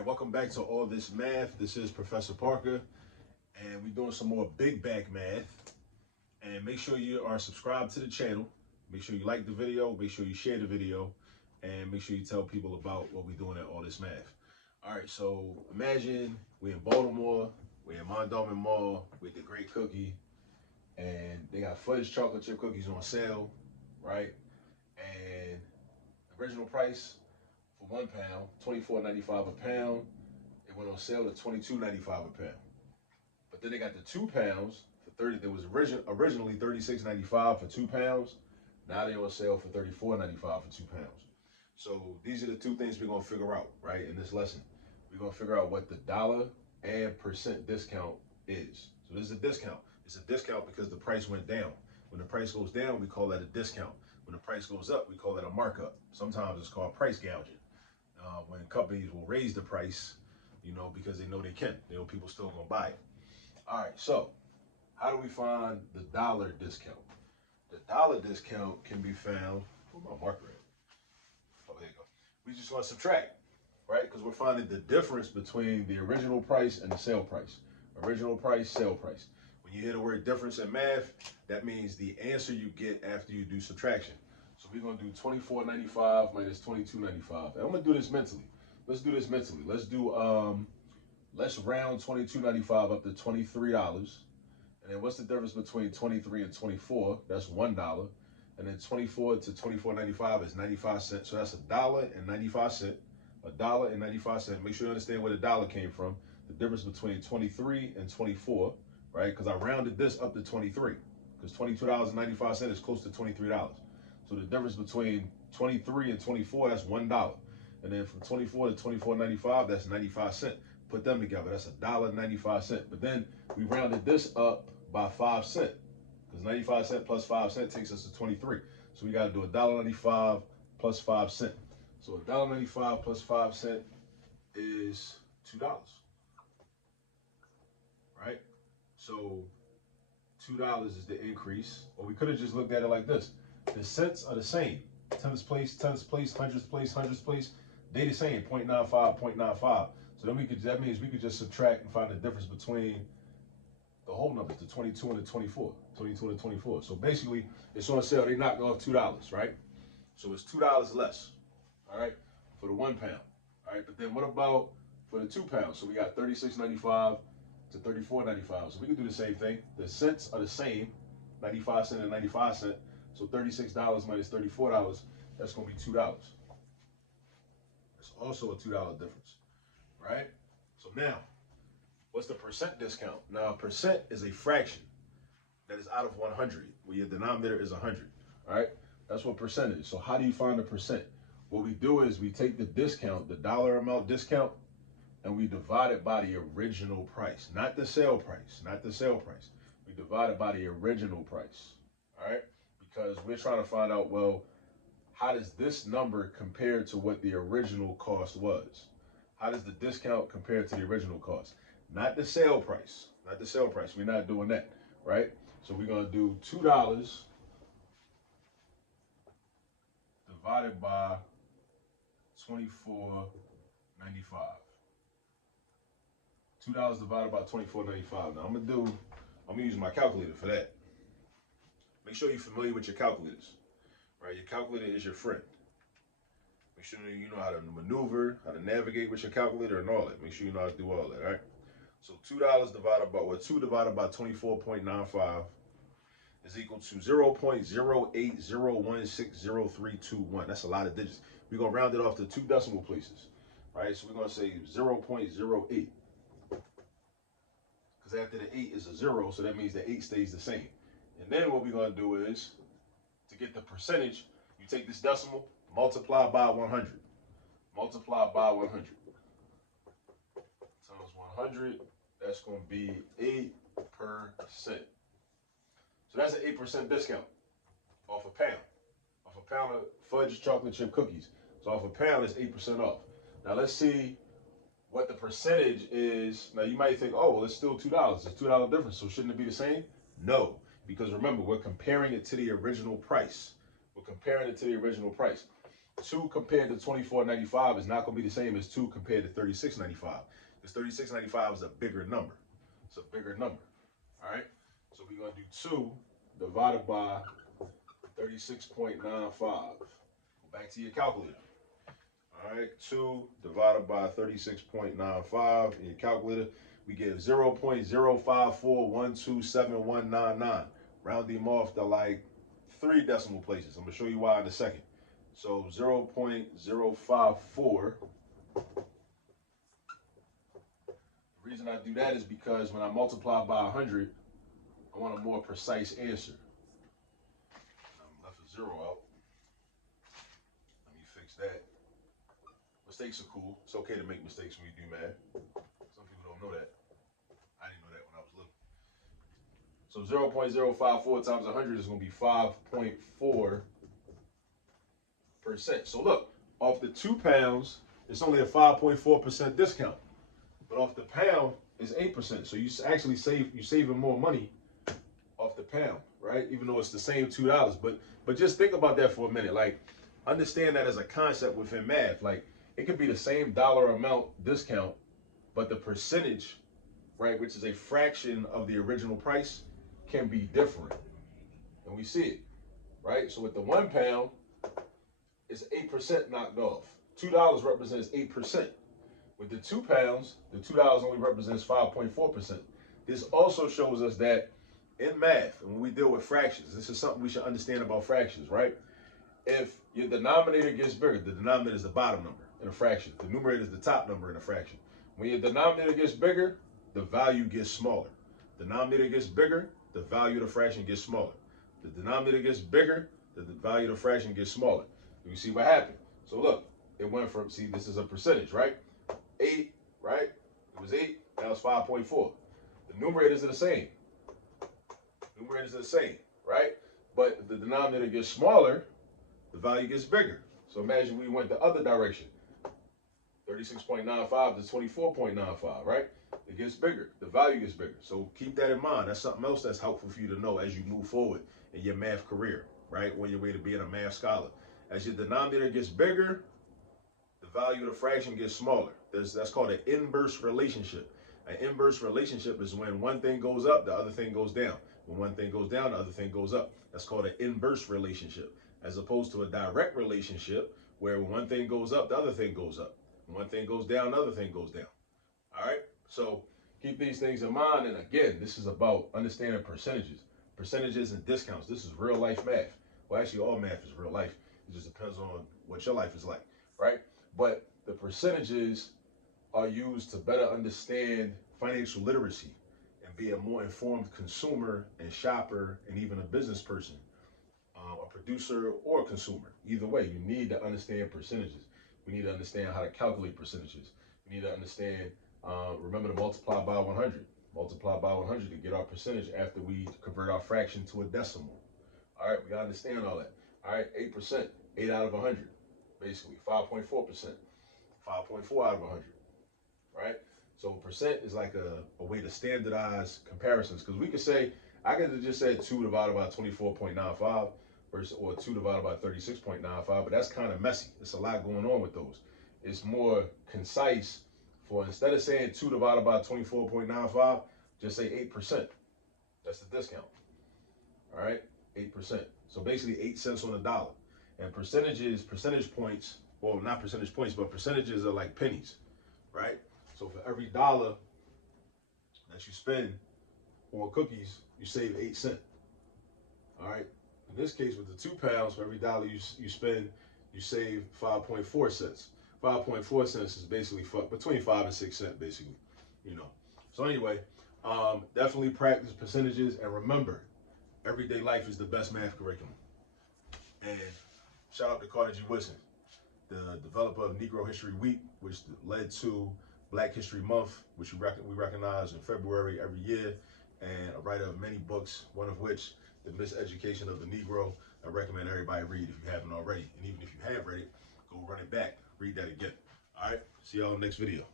right, welcome back to All This Math. This is Professor Parker, and we're doing some more big bag math. And make sure you are subscribed to the channel. Make sure you like the video. Make sure you share the video, and make sure you tell people about what we're doing at All This Math. All right, so imagine we're in Baltimore, we're in Mondawmin Mall with the Great Cookie, and they got Fudge chocolate chip cookies on sale, right? And the original price for 1 pound, $24.95 a pound. It went on sale to $22.95 a pound. But then they got the 2 pounds for 30. There was originally $36.95 for 2 pounds. Now they're on sale for $34.95 for 2 pounds. So these are the two things we're gonna figure out, right, in this lesson. We're gonna figure out what the dollar and percent discount is. So this is a discount. It's a discount because the price went down. When the price goes down, we call that a discount. When the price goes up, we call that a markup. Sometimes it's called price gouging. When companies will raise the price, you know, because they know they can. They know people still gonna buy it. All right, so how do we find the dollar discount? The dollar discount can be found, where's my marker at? Oh, there you go. We just gonna subtract, right? Because we're finding the difference between the original price and the sale price. Original price, sale price. When you hear the word difference in math, that means the answer you get after you do subtraction. So we're gonna do $24.95 minus $22.95. And I'm gonna do this mentally. Let's do this mentally. Let's do let's round $22.95 up to $23. And then what's the difference between 23 and 24? That's $1. And then 24 to $24.95 is 95 cents. So that's $1.95. $1.95. Make sure you understand where the dollar came from. The difference between 23 and 24, right? Because I rounded this up to 23. Because $22.95 is close to $23. So the difference between 23 and 24, that's $1. And then from 24 to 24.95, that's 95 cents. Put them together, that's $1.95. But then we rounded this up by 5 cents. Because 95 cents plus 5 cents takes us to 23. So we got to do $1.95 plus 5 cents. So $1.95 plus 5 cents is $2. Right? So $2 is the increase. Or we could have just looked at it like this. The cents are the same. Tenths place, hundredths place. They the same, 0.95, 0.95. So then that means we could just subtract and find the difference between the whole numbers, the 22 and the 24. 22 and the 24. So basically, it's on sale. They knocked off $2, right? So it's $2 less, all right, for the 1 pound. All right, but then what about for the 2 pounds? So we got $36.95 to $34.95. So we can do the same thing. The cents are the same, 95 cents and 95 cents. So $36 minus $34, that's going to be $2. It's also a $2 difference, right? So now, what's the percent discount? Now, percent is a fraction that is out of 100, where your denominator is 100, all right? That's what percent is. So how do you find the percent? What we do is we take the discount, the dollar amount discount, and we divide it by the original price, not the sale price, not the sale price. We divide it by the original price, all right? Because we're trying to find out, well, how does this number compare to what the original cost was? How does the discount compare to the original cost? Not the sale price, not the sale price. We're not doing that, right? So we're gonna do $2 divided by $24.95. $2 divided by $24.95. Now I'm gonna use my calculator for that. Make sure you're familiar with your calculators, right? Your calculator is your friend. Make sure you know how to maneuver, how to navigate with your calculator and all that. Make sure you know how to do all that, all right? So $2 divided by, 2 divided by 24.95 is equal to 0.080160321. That's a lot of digits. We're going to round it off to 2 decimal places, right? So we're going to say 0.08. Because after the 8 is a 0, so that means the 8 stays the same. And then what we're going to do is, to get the percentage, you take this decimal, multiply by 100. Multiply by 100. Times 100, that's going to be 8%. So that's an 8% discount off a pound. Off a pound of Fudge chocolate chip cookies. So off a pound, it's 8% off. Now let's see what the percentage is. Now you might think, oh, well, it's still $2. It's $2 difference, so shouldn't it be the same? No. Because remember, we're comparing it to the original price. We're comparing it to the original price. 2 compared to 24.95 is not going to be the same as 2 compared to 36.95. Because 36.95 is a bigger number. It's a bigger number. All right. So we're going to do 2 divided by 36.95. Go back to your calculator. All right. 2 divided by 36.95 in your calculator. We get 0.054127199. Round them off to like 3 decimal places. I'm going to show you why in a second. So 0.054. The reason I do that is because when I multiply by 100, I want a more precise answer. I left a 0 out. Let me fix that. Mistakes are cool. It's okay to make mistakes when you do math. Some people don't know that. I didn't know that when I was little. So 0.054 times 100 is going to be 5.4%. So look, off the 2 pounds, it's only a 5.4% discount. But off the pound, it's 8%. So you actually saving more money off the pound, right? Even though it's the same $2. But just think about that for a minute. Like, understand that as a concept within math. Like, it could be the same dollar amount discount, but the percentage, right, which is a fraction of the original price, can be different. And we see it, right? So with the 1 pound, it's 8% knocked off. $2 represents 8%. With the 2 pounds, the $2 only represents 5.4%. This also shows us that in math, and when we deal with fractions, this is something we should understand about fractions, right? If your denominator gets bigger, the denominator is the bottom number in a fraction. The numerator is the top number in a fraction. When your denominator gets bigger, the value gets smaller. Denominator gets bigger, the value of the fraction gets smaller. The denominator gets bigger, the value of the fraction gets smaller. You see what happened? So look, it went from, see, this is a percentage, right? 8, right? It was 8, now it's 5.4. The numerators are the same. Numerators are the same, right? But if the denominator gets smaller, the value gets bigger. So imagine we went the other direction. 36.95 to 24.95, right? It gets bigger. The value gets bigger. So keep that in mind. That's something else that's helpful for you to know as you move forward in your math career, right? On your way to being a math scholar. As your denominator gets bigger, the value of the fraction gets smaller. That's called an inverse relationship. An inverse relationship is when one thing goes up, the other thing goes down. When one thing goes down, the other thing goes up. That's called an inverse relationship, as opposed to a direct relationship where when one thing goes up, the other thing goes up. When one thing goes down, the other thing goes down. All right? So keep these things in mind. And again, this is about understanding percentages and discounts. This is real life math. Well, actually, all math is real life. It just depends on what your life is like, right? But the percentages are used to better understand financial literacy and be a more informed consumer and shopper and even a business person, a producer or a consumer. Either way, you need to understand percentages. We need to understand how to calculate percentages. We need to understand, remember to multiply by 100. Multiply by 100 to get our percentage after we convert our fraction to a decimal. All right, we got to understand all that. All right, 8%, 8 out of 100, basically 5.4%, 5.4 out of 100, right? So percent is like a way to standardize comparisons, because we could say, I could have just said 2 divided by 24.95 versus, or 2 divided by 36.95, but that's kind of messy. It's a lot going on with those. It's more concise for, instead of saying 2 divided by 24.95, just say 8%. That's the discount. All right, 8%. So basically 8 cents on the dollar. And percentage points, well, not percentage points, but percentages are like pennies, right? So for every dollar that you spend on cookies, you save 8 cents. All right. In this case, with the 2 pounds, for every dollar you spend, you save 5.4 cents. 5.4 cents is basically between 5 and 6 cents, basically, you know. So anyway, definitely practice percentages, and remember, everyday life is the best math curriculum. And shout out to Carter G. Woodson, the developer of Negro History Week, which led to Black History Month, which we recognize in February every year, and a writer of many books, one of which, The Miseducation of the Negro. I recommend everybody read if you haven't already. And even if you have read it, go run it back, read that again. All right, see y'all in the next video.